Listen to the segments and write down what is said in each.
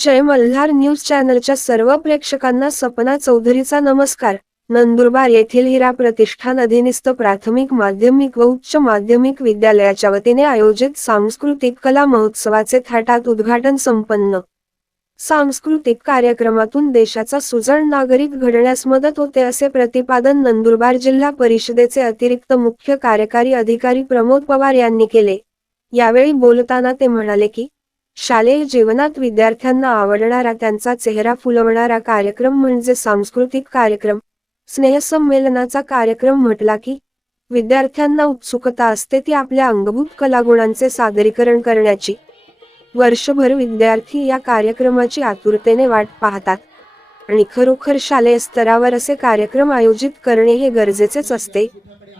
जय Malhar news चॅनलच्या सर्व प्रेक्षकांना सपना चौधरीचा नमस्कार। नंदुरबार येथील हिरा प्रतिष्ठान अधीनस्थ प्राथमिक माध्यमिक व उच्च माध्यमिक विद्यालयाच्या वतीने आयोजित सांस्कृतिक कला महोत्सवाचे थाटात उद्घाटन संपन्न। सांस्कृतिक कार्यक्रमातून देशाचा सुजाण नागरिक घडण्यास मदत होते असे प्रतिपादन नंदुरबार जिल्हा परिषदेचे अतिरिक्त मुख्य कार्यकारी अधिकारी प्रमोद पवार यांनी केले। यावेळी बोलताना ते म्हणाले की शालेय जीवनात विद्यार्थ्यांना आवडणारा त्यांचा चेहरा फुलवणारा कार्यक्रम म्हणजे सांस्कृतिक कार्यक्रम। स्नेहसंमेलनाचा कार्यक्रम म्हटला की विद्यार्थ्यांना उत्सुकता असते ती आपल्या अंगभूत कलागुणांचे सादरीकरण करण्याची। वर्षभर विद्यार्थी या कार्यक्रमाची आतुरतेने वाट पाहतात आणि खरोखर शालेय स्तरावर असे कार्यक्रम आयोजित करणे हे गरजेचेच असते।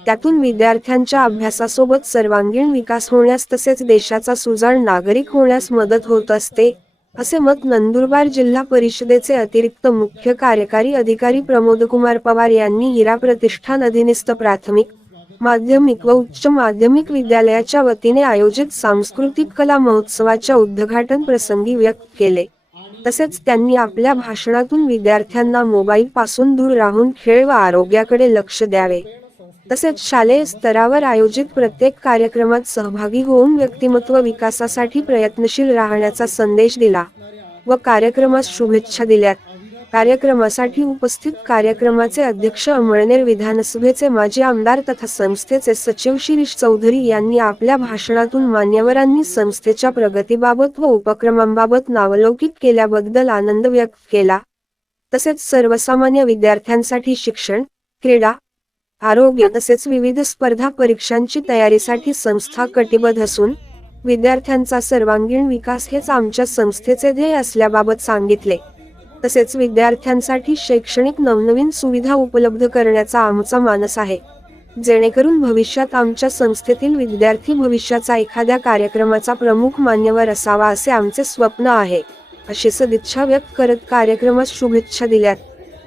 त्यातून विद्यार्थ्यांच्या अभ्यासासोबत सर्वांगीण विकास होण्यास तसेच देशाचा सुजाण नागरिक होण्यास मदत होत असते, असे मत नंदुरबार जिल्हा परिषदेचे अतिरिक्त मुख्य कार्यकारी अधिकारी प्रमोदकुमार पवार यांनी हिरा प्रतिष्ठान अधीनस्थ प्राथमिक, माध्यमिक व उच्च माध्यमिक विद्यालयाच्या वतीने आयोजित सांस्कृतिक कला महोत्सवाच्या उद्घाटन प्रसंगी व्यक्त केले। तसेच त्यांनी आपल्या भाषणातून विद्यार्थ्यांना मोबाईल पासून दूर राहून खेळ व आरोग्याकडे लक्ष द्यावे, तसेच शालेय स्तरावर आयोजित प्रत्येक कार्यक्रमात सहभागी होऊन व्यक्तिमत्व विकासासाठी प्रयत्नशील राहण्याचा संदेश दिला व कार्यक्रमास शुभेच्छा दिल्यात। कार्यक्रमासाठी उपस्थित कार्यक्रमाचे अध्यक्ष अमळनेर विधानसभेचे माजी आमदार तथा संस्थेचे सचिव शिरीष चौधरी यांनी आपल्या भाषणातून मान्यवरांनी संस्थेच्या प्रगतीबाबत व उपक्रमांबाबत नावलौकिक केल्याबद्दल आनंद व्यक्त केला। तसेच सर्वसामान्य विद्यार्थ्यांसाठी शिक्षण, क्रीडा, आरोग्य तसेच विविध स्पर्धा परीक्षांची तयारीसाठी संस्था कटिबद्ध असून विद्यार्थ्यांचा सर्वांगीण विकास हेच आमच्या संस्थेचे ध्येय असल्याबाबत सांगितले। तसेच विद्यार्थ्यांसाठी शैक्षणिक नवनवीन सुविधा उपलब्ध करण्याचा आमचा मानस आहे, जेणेकरून भविष्यात आमच्या संस्थेतील विद्यार्थी भविष्याचा एखाद्या कार्यक्रमाचा प्रमुख मान्यवर असावा असे आमचे स्वप्न आहे, अशी सदिच्छा व्यक्त करत कार्यक्रमास शुभेच्छा दिल्यात।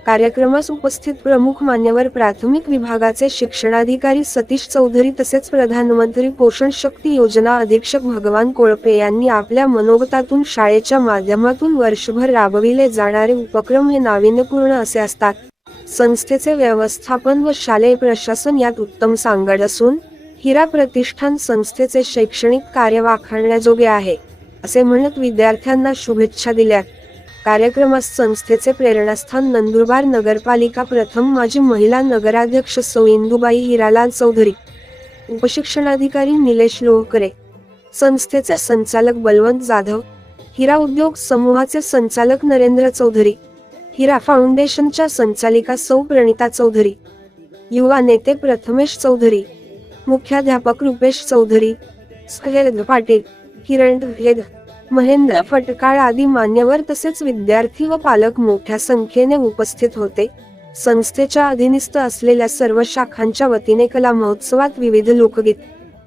कार्यक्रमास उपस्थित प्रमुख मान्यवर प्राथमिक विभागाचे शिक्षणाधिकारी सतीश चौधरी तसेच प्रधानमंत्री पोषण शक्ती योजना अधीक्षक भगवान कोळपे यांनी आपल्या मनोगतातून शाळेच्या माध्यमातून वर्षभर राबविले जाणारे उपक्रम हे नाविन्यपूर्ण असे असतात। संस्थेचे व्यवस्थापन व शालेय प्रशासन यात उत्तम सांगड असून हिरा प्रतिष्ठान संस्थेचे शैक्षणिक कार्य वाखाणण्याजोगे आहे, असे म्हणत विद्यार्थ्यांना शुभेच्छा दिल्यात। कार्यक्रमास संस्थेचे प्रेरणास्थान नंदुरबार नगरपालिका प्रथम माजी महिला नगराध्यक्ष सौ इंदुबाई हिरालाल चौधरी, उपशिक्षणाधिकारी निलेश लोहकरे, संस्थेचे संचालक बलवंत जाधव, हिरा उद्योग समूहाचे संचालक नरेंद्र चौधरी, हिरा फाउंडेशनच्या संचालिका सौ प्रणिता चौधरी, युवा नेते प्रथमेश चौधरी, मुख्याध्यापक रुपेश चौधरी, सहेद पाटील, किरण भेद, महेंद्र फटकाळ आदी मान्यवर तसेच विद्यार्थी व पालक मोठ्या संख्येने उपस्थित होते। संस्थेच्या अधीनस्थ असलेल्या सर्व शाखांच्या वतीने कला महोत्सवात विविध लोकगीत,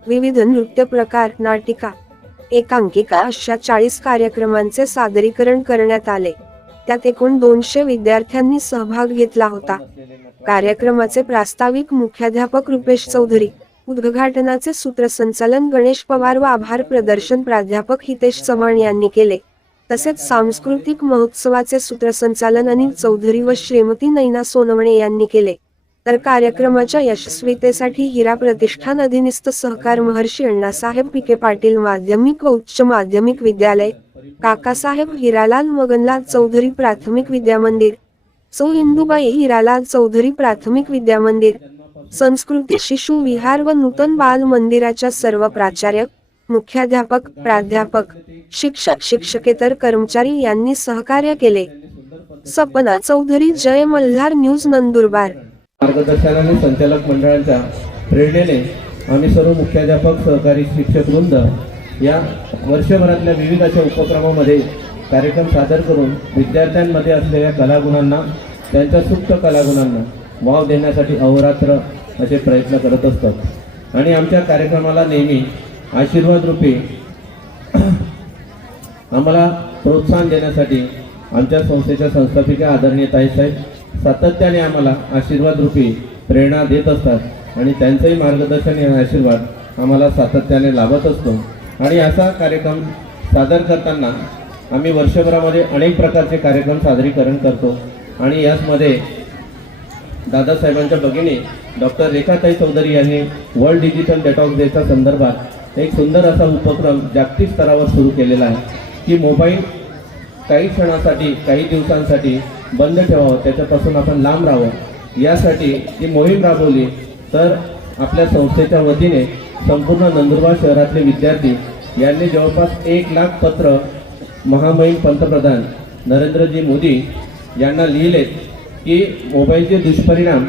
विविध नृत्य प्रकार, नाटिका, एकांकिका अशा 40 कार्यक्रमांचे सादरीकरण करण्यात आले। त्यात एकूण 200 विद्यार्थ्यांनी सहभाग घेतला होता। कार्यक्रमाचे प्रास्ताविक मुख्याध्यापक रुपेश चौधरी, उद्घाटनाचे सूत्रसंचालन गणेश पवार व आभार प्रदर्शन प्राध्यापक हितेश चव्हाण यांनी केले। तसेच सांस्कृतिक महोत्सवाचे सूत्रसंचालन अनिल चौधरी व श्रीमती नैना सोनवणे यांनी केले। तर कार्यक्रमाच्या यशस्वीतेसाठी हिरा प्रतिष्ठान अधीनस्थ सहकार महर्षी अण्णासाहेब पिके पाटील माध्यमिक व उच्च माध्यमिक विद्यालय, काकासाहेब हिरालाल मगनलाल चौधरी प्राथमिक विद्यामंदिर, सौ इंदुबाई हिरालाल चौधरी प्राथमिक विद्यामंदिर, संस्कृती शिशु विहार व नूतन बाल मंदिराच्या सर्व प्राचार्य, मुख्याध्यापक, प्राध्यापक, शिक्षक, शिक्षकेतर कर्मचारी यांनी सहकार्य केले। सपना चौधरी, जय मल्हार न्यूज नंदुरबार। मार्गदर्शन आणि संचालक मंडळाच्या प्रेरणेने आम्ही सर्व मुख्याध्यापक, सहकारी शिक्षक वृंद या वर्षभरातल्या विविध अशा उपक्रमामध्ये कार्यक्रम सादर करून विद्यार्थ्यांमध्ये असलेल्या कलागुणांना, त्यांच्या सुप्त कलागुणांना वाव देण्यासाठी अहोरात्र असे प्रयत्न करत असतात। आणि आमच्या कार्यक्रमाला नेहमी आशीर्वाद रूपी आम्हाला प्रोत्साहन देण्यासाठी आमच्या संस्थेच्या संस्थापिका आदरणीय ताईसाहेब सातत्याने आम्हाला आशीर्वाद रूपी प्रेरणा देत असतात आणि त्यांचंही मार्गदर्शन आणि आशीर्वाद आम्हाला सातत्याने लाभत असतो। आणि असा कार्यक्रम सादर करताना आम्ही वर्षभरामध्ये अनेक प्रकारचे कार्यक्रम सादरीकरण करतो आणि याचमध्ये दादासाहेबांच्या भगिनी डॉक्टर रेखाताई चौधरी यांनी वर्ल्ड डिजिटल डेटॉक्स डेच्या संदर्भात एक सुंदर असा उपक्रम जागतिक स्तरावर सुरू केलेला आहे की मोबाईल काही क्षणासाठी काही दिवसांसाठी बंद ठेवावं, त्याच्यापासून आपण लांब राहावं यासाठी ही मोहीम राबवली। तर आपल्या संस्थेच्या वतीने संपूर्ण नंदुरबार शहरातले विद्यार्थी यांनी जवळपास 1 लाख पत्र महामहिम पंतप्रधान नरेंद्रजी मोदी यांना लिहिलेत की मोबाईलचे दुष्परिणाम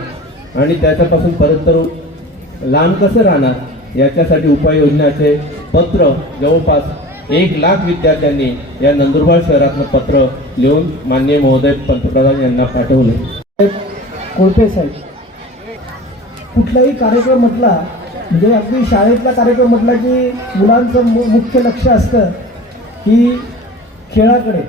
आणि त्याच्यापासून परत लांब कसं राहणार याच्यासाठी उपाययोजनाचे पत्र जवळपास 1 लाख विद्यार्थ्यांनी या नंदुरबार शहरातलं पत्र लिहून माननीय महोदय पंतप्रधान यांना पाठवले। कोळपे साहेब, कुठलाही कार्यक्रम म्हटला म्हणजे अगदी शाळेतला कार्यक्रम म्हटला की मुलांचं मुख्य लक्ष असतं की खेळाकडे।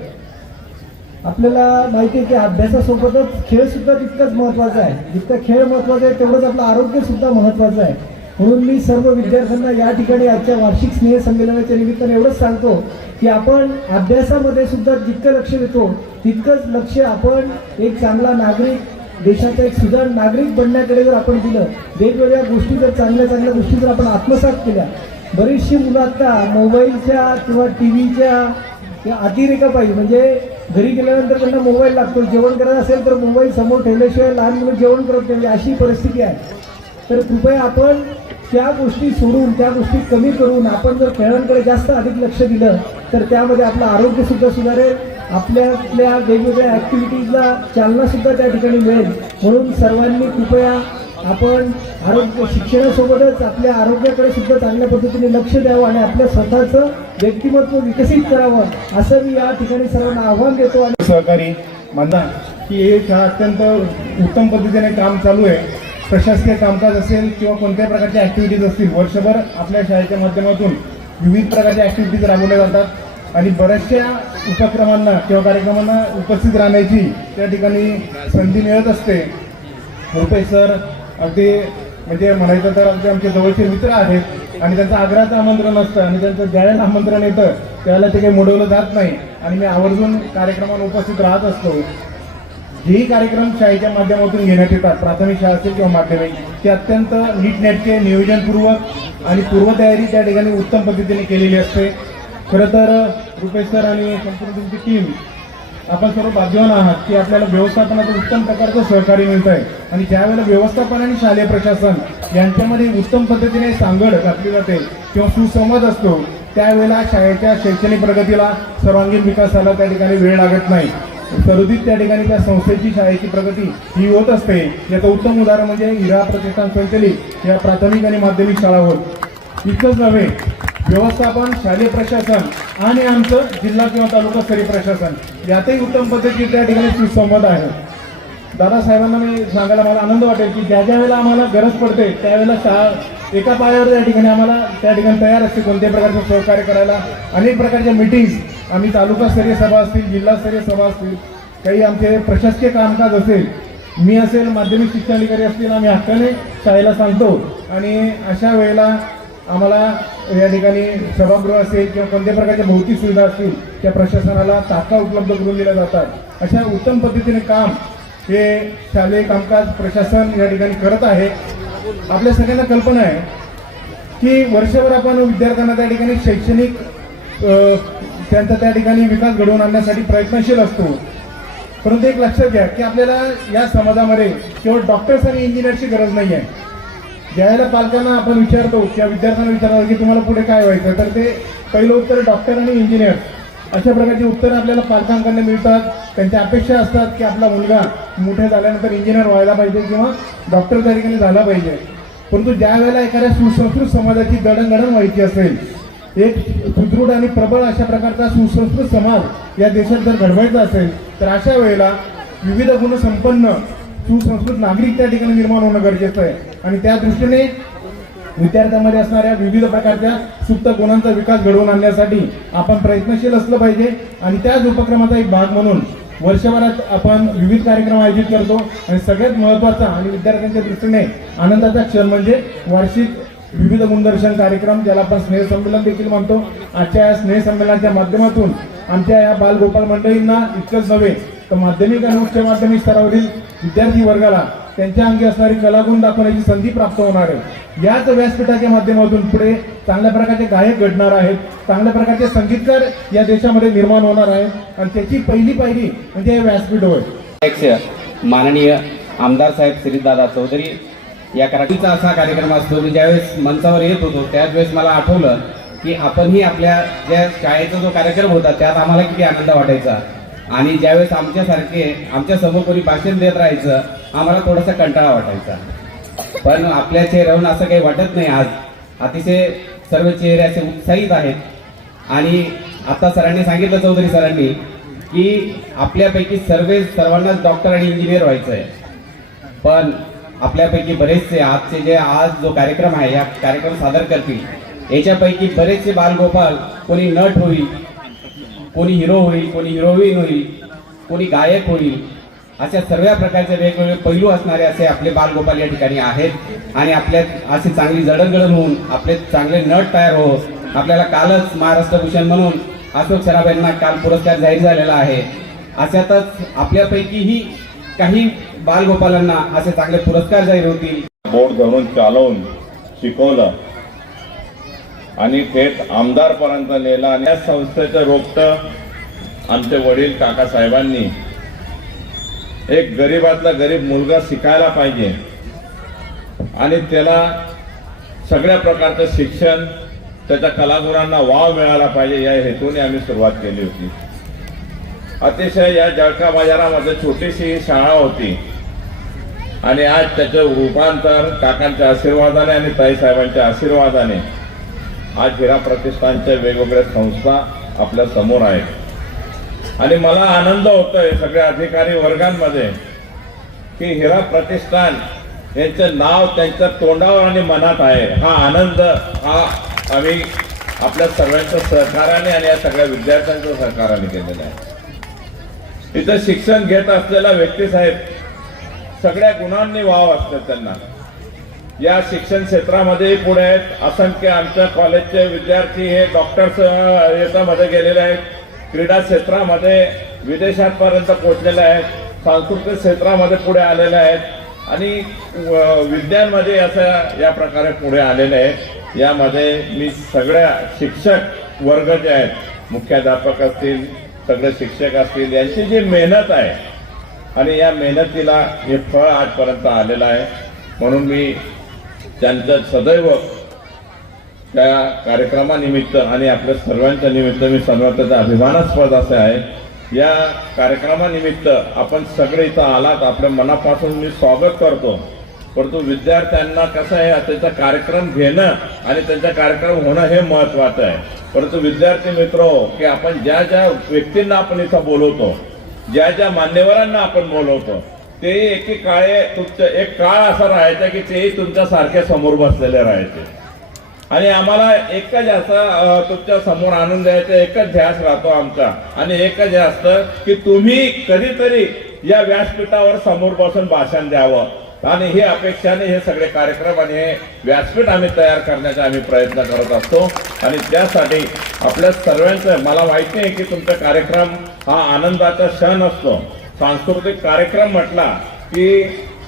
आपल्याला माहिती आहे की अभ्यासासोबतच खेळसुद्धा तितकंच महत्त्वाचा आहे, जितकं खेळ महत्त्वाचा आहे तेवढंच आपलं आरोग्यसुद्धा महत्त्वाचं आहे। म्हणून मी सर्व विद्यार्थ्यांना या ठिकाणी आजच्या वार्षिक स्नेह संमेलनाच्या निमित्ताने एवढंच सांगतो की आपण अभ्यासामध्ये सुद्धा जितकं लक्ष देतो तितकंच लक्ष आपण एक चांगला नागरिक, देशाचा एक सुजाण नागरिक बनण्याकडे जर आपण दिलं, वेगवेगळ्या गोष्टी जर चांगल्या गोष्टी जर आपण आत्मसात केल्या। बरीचशी मुलं आता मोबाईलच्या किंवा टी व्हीच्या अतिरेकापायी म्हणजे घरी गेल्यानंतर त्यांना मोबाईल लागतो, जेवण करायचं असेल तर मोबाईल समोर ठेवल्याशिवाय लहान मुलं जेवण करत नाही, अशी परिस्थिती आहे। तर कृपया आपण त्या गोष्टी सोडून, त्या गोष्टी कमी करून आपण जर खेळांकडे जास्त अधिक लक्ष दिलं तर त्यामध्ये आपलं आरोग्यसुद्धा सुधारेल, आपल्या वेगवेगळ्या ॲक्टिव्हिटीजला चालनासुद्धा त्या ठिकाणी मिळेल। म्हणून सर्वांनी कृपया आपण आरोग्य शिक्षणासोबतच आपल्या आरोग्याकडे सुद्धा चांगल्या पद्धतीने लक्ष द्यावं आणि आपलं स्वतःचं व्यक्तिमत्व विकसित करावं असं मी या ठिकाणी सर्वांना आव्हान देतो। आणि सहकारी मानता की हे शाळा अत्यंत उत्तम पद्धतीने काम चालू आहे। प्रशासकीय कामकाज असेल किंवा कोणत्याही प्रकारच्या ॲक्टिव्हिटीज असतील, वर्षभर आपल्या शाळेच्या माध्यमातून विविध प्रकारच्या ॲक्टिव्हिटीज राबवल्या जातात आणि बऱ्याचशा उपक्रमांना किंवा कार्यक्रमांना उपस्थित राहण्याची त्या ठिकाणी संधी मिळत असते। रुपे सर अगदी म्हणजे म्हणायचं तर अगदी आमचे जवळचे मित्र आहेत आणि त्यांचं आग्रहाचं आमंत्रण असतं आणि त्यांचं ज्यावेळेला आमंत्रण येतं त्यावेळेला ते काही मोडवलं जात नाही आणि मी आवर्जून कार्यक्रमांना उपस्थित राहत असतो। जेही कार्यक्रम शाळेच्या माध्यमातून घेण्यात येतात, प्राथमिक शाळा असेल किंवा माध्यमिक, ते अत्यंत नीटनेटके नियोजनपूर्वक आणि पूर्वतयारी त्या ठिकाणी उत्तम पद्धतीने केलेली असते। खरं तर रुपेश सर आणि संपूर्ण तुमची टीम आपण सर्व भाग्यवान आहात की आपल्याला व्यवस्थापनाचं उत्तम प्रकारचं सहकार्य मिळतं आहे आणि ज्यावेळेला व्यवस्थापन आणि शालेय प्रशासन यांच्यामध्ये उत्तम पद्धतीने सांगड घातली जाते किंवा सुसंवाद असतो त्यावेळेला शाळेच्या शैक्षणिक प्रगतीला, सर्वांगीण विकासाला त्या ठिकाणी वेळ लागत नाही। सरुदित त्या ठिकाणी त्या संस्थेची शाळेची प्रगती ही होत असते। याचं उत्तम उदाहरण म्हणजे हिरा प्रतिष्ठान संचलित या प्राथमिक आणि माध्यमिक शाळा होत। इतकंच नव्हे, व्यवस्थापन, शालेय प्रशासन आणि आमचं जिल्हा किंवा तालुकास्तरीय प्रशासन यातही उत्तम पद्धतीने त्या ठिकाणी सुसंवाद आहे। दादासाहेबांना मी सांगायला मला आनंद वाटेल की ज्या वेळेला आम्हाला गरज पडते त्यावेळेला शाळा एका पायावर त्या ठिकाणी आम्हाला त्या ठिकाणी तयार असते कोणत्याही प्रकारचं सहकार्य करायला। अनेक प्रकारच्या मीटिंग्स आम्ही तालुकास्तरीय सभा असतील, जिल्हास्तरीय सभा असतील, काही आमचे प्रशासकीय कामकाज असेल, मी असेल, माध्यमिक शिक्षणाधिकारी असतील, आम्ही हक्काने शाळेला सांगतो आणि अशा वेळेला आम्हाला या ठिकाणी सभागृह असेल किंवा कोणत्याही प्रकारच्या भौतिक सुविधा असतील त्या प्रशासनाला तात्काळ उपलब्ध करून दिल्या जातात। अशा उत्तम पद्धतीने काम हे शालेय कामकाज प्रशासन या ठिकाणी करत आहे। आपल्या सगळ्यांना कल्पना आहे की वर्षभर आपण विद्यार्थ्यांना त्या ठिकाणी शैक्षणिक त्यांचा त्या ठिकाणी विकास घडवून आणण्यासाठी प्रयत्नशील असतो, परंतु एक लक्षात घ्या की आपल्याला या समाजामध्ये केवळ डॉक्टर्स आणि इंजिनियरची गरज नाही आहे। ज्यावेळेला पालकांना आपण विचारतो किंवा विद्यार्थ्यांना विचारतो की तुम्हाला पुढे काय व्हायचं, तर ते पहिलं उत्तर डॉक्टर आणि इंजिनियर अशा प्रकारची उत्तरं आपल्याला पालकांकडून मिळतात। त्यांच्या अपेक्षा असतात की आपला मुलगा मोठे झाल्यानंतर इंजिनियर व्हायला पाहिजे किंवा डॉक्टर त्या ठिकाणी झाला पाहिजे। परंतु ज्या वेळेला एखाद्या सुसंस्कृत समाजाची जडणघडण व्हायची असेल, एक सुदृढ आणि प्रबळ अशा प्रकारचा सुसंस्कृत समाज या देशात जर घडवायचा असेल तर अशा वेळेला विविध गुणसंपन्न सुसंस्कृत नागरिक त्या ठिकाणी निर्माण होणं गरजेचं आहे आणि त्या दृष्टीने विद्यार्थ्यांमध्ये असणाऱ्या विविध प्रकारच्या सुप्त गुणांचा विकास घडवून आणण्यासाठी आपण प्रयत्नशील असलं पाहिजे आणि त्याच उपक्रमाचा एक भाग म्हणून वर्षभरात आपण विविध कार्यक्रम आयोजित करतो आणि सगळ्यात महत्त्वाचा आणि विद्यार्थ्यांच्या दृष्टीने आनंदाचा क्षण म्हणजे वार्षिक विविध गुणदर्शन कार्यक्रम, ज्याला आपण स्नेहसंमेलन देखील म्हणतो, आजच्या या स्नेहसंमेलनाच्या माध्यमातून आमच्या या बालगोपाल मंडळींना इतकंच नव्हे तर माध्यमिक आणि उच्च माध्यमिक स्तरावरील विद्यार्थी वर्गाला त्यांच्या अंगी असणारी कलागुण दाखवण्याची संधी प्राप्त होणार आहे। याच व्यासपीठाच्या माध्यमातून पुढे चांगल्या प्रकारचे गायक घडणार आहेत, चांगल्या प्रकारचे संगीतकार या देशामध्ये निर्माण होणार आहेत आणि त्याची पहिली पायरी म्हणजे हे व्यासपीठ होय। अध्यक्ष माननीय आमदार साहेब श्रीदादा चौधरी या कराडीचा असा कार्यक्रम असतो की ज्यावेळेस मंचावर येत होतो त्यावेळेस मला आठवलं की आपणही आपल्या ज्या शाळेचा जो कार्यक्रम होता त्यात आम्हाला किती आनंद वाटायचा आणि ज्यावेळेस आमच्या समोर कोणी भाषण देत राहायचं आम्हाला थोडासा कंटाळा वाटायचा, पण आपल्या चेहऱ्यावरून असं काही वाटत नाही। आज अतिशय सर्व चेहरे असे उत्साहित आहेत आणि आता सरांनी सांगितलं, चौधरी सरांनी, की आपल्यापैकी सर्वांनाच डॉक्टर आणि इंजिनियर व्हायचं आहे, पण आपल्यापैकी बरेचसे आज जो कार्यक्रम आहे या कार्यक्रम सादर करतील याच्यापैकी बरेचसे बालगोपाल कोणी नट होईल, कोणी हिरो होईल, कोणी हिरोईन होईल, कोणी गायक होईल, अशा सर्व प्रकारचे वेगवेगळे पैलू असणारे असे आपले बालगोपाल या ठिकाणी आहेत आणि आपल्यात अशी चांगली जडणघडण होऊन आपले चांगले नट तयार हो। आपल्याला कालच महाराष्ट्र भूषण म्हणून अशोक सराफ यांना काल पुरस्कार जाहीर झालेला आहे। अशातच आपल्यापैकीही काही बालगोपालांना असे चांगले पुरस्कार जाहीर होतील। बोट धरून चालवून शिकवलं आणि थेट आमदारपर्यंत नेलं आणि या संस्थेचं रोपटं आमचे वडील काकासाहेबांनी एक गरीबातला गरीब मुलगा शिकायला पाहिजे आणि त्याला सगळ्या प्रकारचं शिक्षण, त्याच्या कलागुणांना वाव मिळाला पाहिजे या हेतूने आम्ही सुरुवात केली होती। अतिशय या जळका बाजारामध्ये छोटीशी शाळा होती आणि आज त्याचं रूपांतर काकांच्या आशीर्वादाने आणि ताईसाहेबांच्या आशीर्वादाने आज हिरा प्रतिष्ठानच्या वेगवेगळ्या संस्था आपल्या समोर आहेत आणि मला आनंद होतोय सगळ्या अधिकारी वर्गांमध्ये की हिरा प्रतिष्ठान यांचं नाव त्यांच्या तोंडावर आणि मनात आहे। हा आनंद हा आम्ही आपल्या सर्वांच्या सहकार्याने आणि या सगळ्या विद्यार्थ्यांच्या सहकार्याने केलेला आहे। इथं शिक्षण घेत असलेला व्यक्ती साहेब सगळ्या गुणांनी वाव असतात त्यांना। या शिक्षण क्षेत्रामध्ये पुढे आहेत, असंख्य आमच्या कॉलेजचे विद्यार्थी हे डॉक्टर्स याच्यामध्ये गेलेले आहेत, क्रीडा क्षेत्रामध्ये विदेशांपर्यंत पोहोचलेले आहेत, सांस्कृतिक क्षेत्रामध्ये पुढे आलेले आहेत आणि विज्ञानमध्ये असं या प्रकारे पुढे आलेले आहेत। यामध्ये मी सगळ्या शिक्षक वर्ग जे आहेत, मुख्याध्यापक असतील, सगळे शिक्षक असतील, यांची जी मेहनत आहे आणि या मेहनतीला हे फळ आजपर्यंत आलेलं आहे, म्हणून मी त्यांचं सदैव त्या कार्यक्रमानिमित्त आणि आपल्या सर्वांच्या निमित्त मी सर्वांचा अभिमानास्पद असे आहे। या कार्यक्रमानिमित्त आपण सगळे इथं आलात, आपल्या मनापासून मी स्वागत करतो। परंतु विद्यार्थ्यांना कसं आहे, त्याचा कार्यक्रम घेणं आणि त्यांचा कार्यक्रम होणं हे महत्वाचं आहे। परंतु विद्यार्थी मित्र की आपण ज्या ज्या व्यक्तींना आपण इथं बोलवतो, ज्या ज्या मान्यवरांना आपण बोलवतो, ते एक काळ असा राहायचा की तेही तुमच्या सारख्या समोर बसलेले राहायचे आणि आम्हाला एकच असं तुमच्या समोर आणून द्यायचं, एकच ध्यास राहतो आमचा आणि एकच हे असतं की तुम्ही कधीतरी या व्यासपीठावर समोर बसून भाषण द्यावं आणि ही अपेक्षाने हे सगळे कार्यक्रम आणि हे व्यासपीठ आम्ही तयार करण्याचा आम्ही प्रयत्न करत असतो आणि त्यासाठी आपल्या सर्वांचं, मला माहिती आहे की तुमचा कार्यक्रम हा आनंदाचा क्षण असतो। सांस्कृतिक कार्यक्रम म्हटला की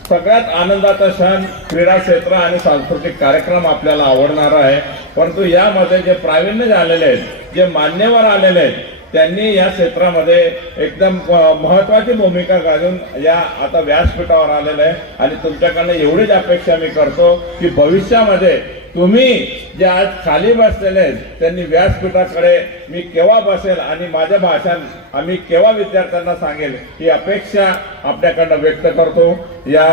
सगळ्यात आनंदाचा क्षण क्रीडा क्षेत्र आणि सांस्कृतिक कार्यक्रम आपल्याला आवडणार आहे, परंतु यामध्ये जे प्रावीण्य आलेले आहेत, जे मान्यवर आलेले आहेत, त्यांनी या क्षेत्रामध्ये एकदम महत्वाची भूमिका गाजून या आता व्यासपीठावर आलेलं आहे आणि तुमच्याकडनं एवढीच अपेक्षा मी करतो की भविष्यामध्ये तुम्ही जे आज खाली बसलेले आहेत त्यांनी व्यासपीठाकडे मी केव्हा बसेल आणि माझं भाषण आम्ही केव्हा विद्यार्थ्यांना सांगेल ही अपेक्षा आपल्याकडनं व्यक्त करतो। या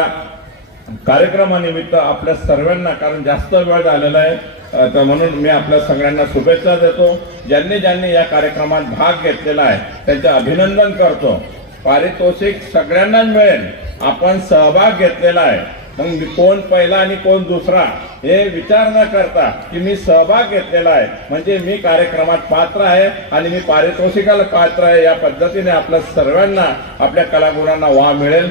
कार्यक्रमानिमित्त आपल्या सर्वांना, कारण जास्त वेळ झालेला आहे तर म्हणून मी आपल्या सगळ्यांना शुभेच्छा देतो। ज्यांनी ज्यांनी या कार्यक्रमात भाग घेतलेला आहे त्यांचे अभिनंदन करतो। पारितोषिक सगळ्यांनाच मिळेल, आपण सहभाग घेतलेला आहे, मग कोण पहिला आणि कोण दुसरा हे विचार न करता की मी सहभाग घेतलेला आहे म्हणजे मी कार्यक्रमात पात्र आहे आणि मी पारितोषिकाला पात्र आहे, या पद्धतीने आपल्या सर्वांना आपल्या कलागुणांना वाव मिळेल